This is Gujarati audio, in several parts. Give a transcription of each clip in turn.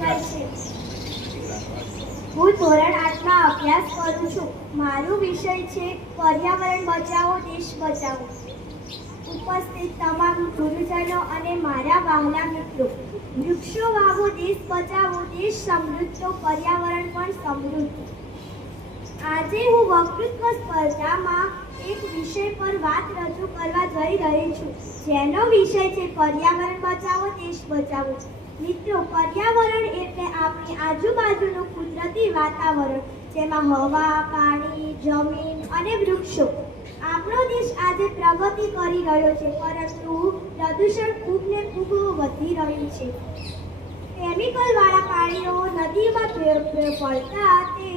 થાય છે। હું ધોરણ 8માં અભ્યાસ કરું છું। મારો વિષય છે પર્યાવરણ બચાવો દેશ બચાવો। ઉપસ્થિત તમામ ગુરુજનો અને મારા વહાલા મિત્રો, વૃક્ષો વાવો દેશ બચાવો, દેશ સમૃદ્ધ તો પર્યાવરણ પણ સમૃદ્ધ। આજે હું વક્તૃત્વ સ્પર્ધામાં એક વિષય પર વાત રજૂ કરવા જઈ રહી છું, જેનો વિષય છે પર્યાવરણ બચાવો દેશ બચાવો। મિત્રો, પર્યાવરણ એટલે આપણી આજુબાજુનું કુદરતી વાતાવરણ, જેમાં હવા, પાણી, જમીન અને વૃક્ષો। આપણો દેશ આજે પ્રગતિ કરી રહ્યો છે, પરંતુ પ્રદૂષણ ખૂબ ને ખૂબ વધી રહ્યું છે। કેમિકલવાળા પાણીઓ નદીમાં પડતા તે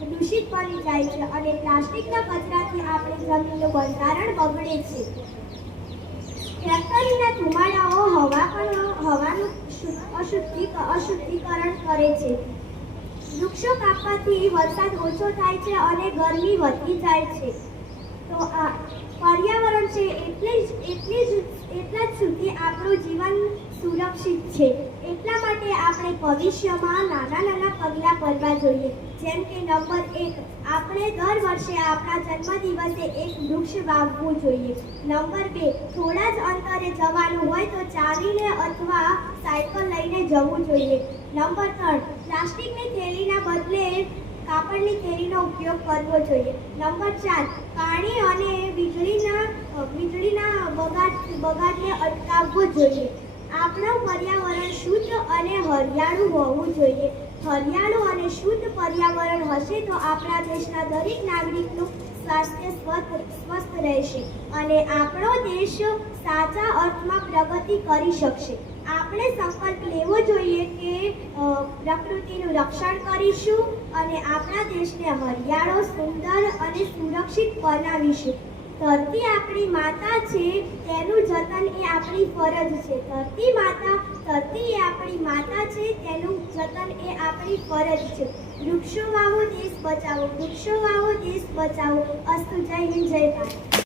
દૂષિત બની જાય છે અને પ્લાસ્ટિકના કચરાથી આપણી જમીનનું બંધારણ બગડે છે। ફેક્ટરીના ધુમાડાઓ હવાનું અશુદ્ધિકરણ કરે છે। વૃક્ષો કાપવાથી વરસાદ ઓછો થાય છે અને ગરમી વધી જાય છે। તો આ પર્યાવરણ છે એટલા જ સુધી આપણું જીવન સુરક્ષિત છે। એટલા માટે આપણે ભવિષ્યમાં નાના પગલાં ભરવા જોઈએ, જેમ કે નંબર 1, આપણે દર વર્ષે આપણા જન્મદિવસે એક વૃક્ષ વાવવું જોઈએ। નંબર 2, થોડા જ અંતરે જવાનું હોય તો ચાલીને અથવા સાયકલ લઈને જવું જોઈએ। નંબર 3, પ્લાસ્ટિકની થેલીના બદલે કાપડની થેલીનો ઉપયોગ કરવો જોઈએ। નંબર 4, પાણી અને વીજળીના બગાડને અટકાવવો જોઈએ। આપણું પર્યાવરણ શુદ્ધ અને હરિયાળું હોવું જોઈએ। હરિયાળું અને શુદ્ધ પર્યાવરણ હશે તો આપણા દેશના દરેક નાગરિકનું સ્વાસ્થ્ય સ્વસ્થ રહેશે અને આપણો દેશ સાચા અર્થમાં પ્રગતિ કરી શકશે। આપણે સંકલ્પ લેવો જોઈએ કે પ્રકૃતિનું રક્ષણ કરીશું અને આપણા દેશને હરિયાળો, સુંદર અને સુરક્ષિત બનાવીશું। ધરતી આપણી માતા છે, તેનું જતન એ આપણી ફરજ છે। ધરતી એ આપણી માતા છે, તેનું જતન એ આપણી ફરજ છે। વૃક્ષો વાવો દેશ બચાવો, વૃક્ષો વાવો દેશ બચાવો। અસ્તુ, જય હિન્દ, જય ભારત।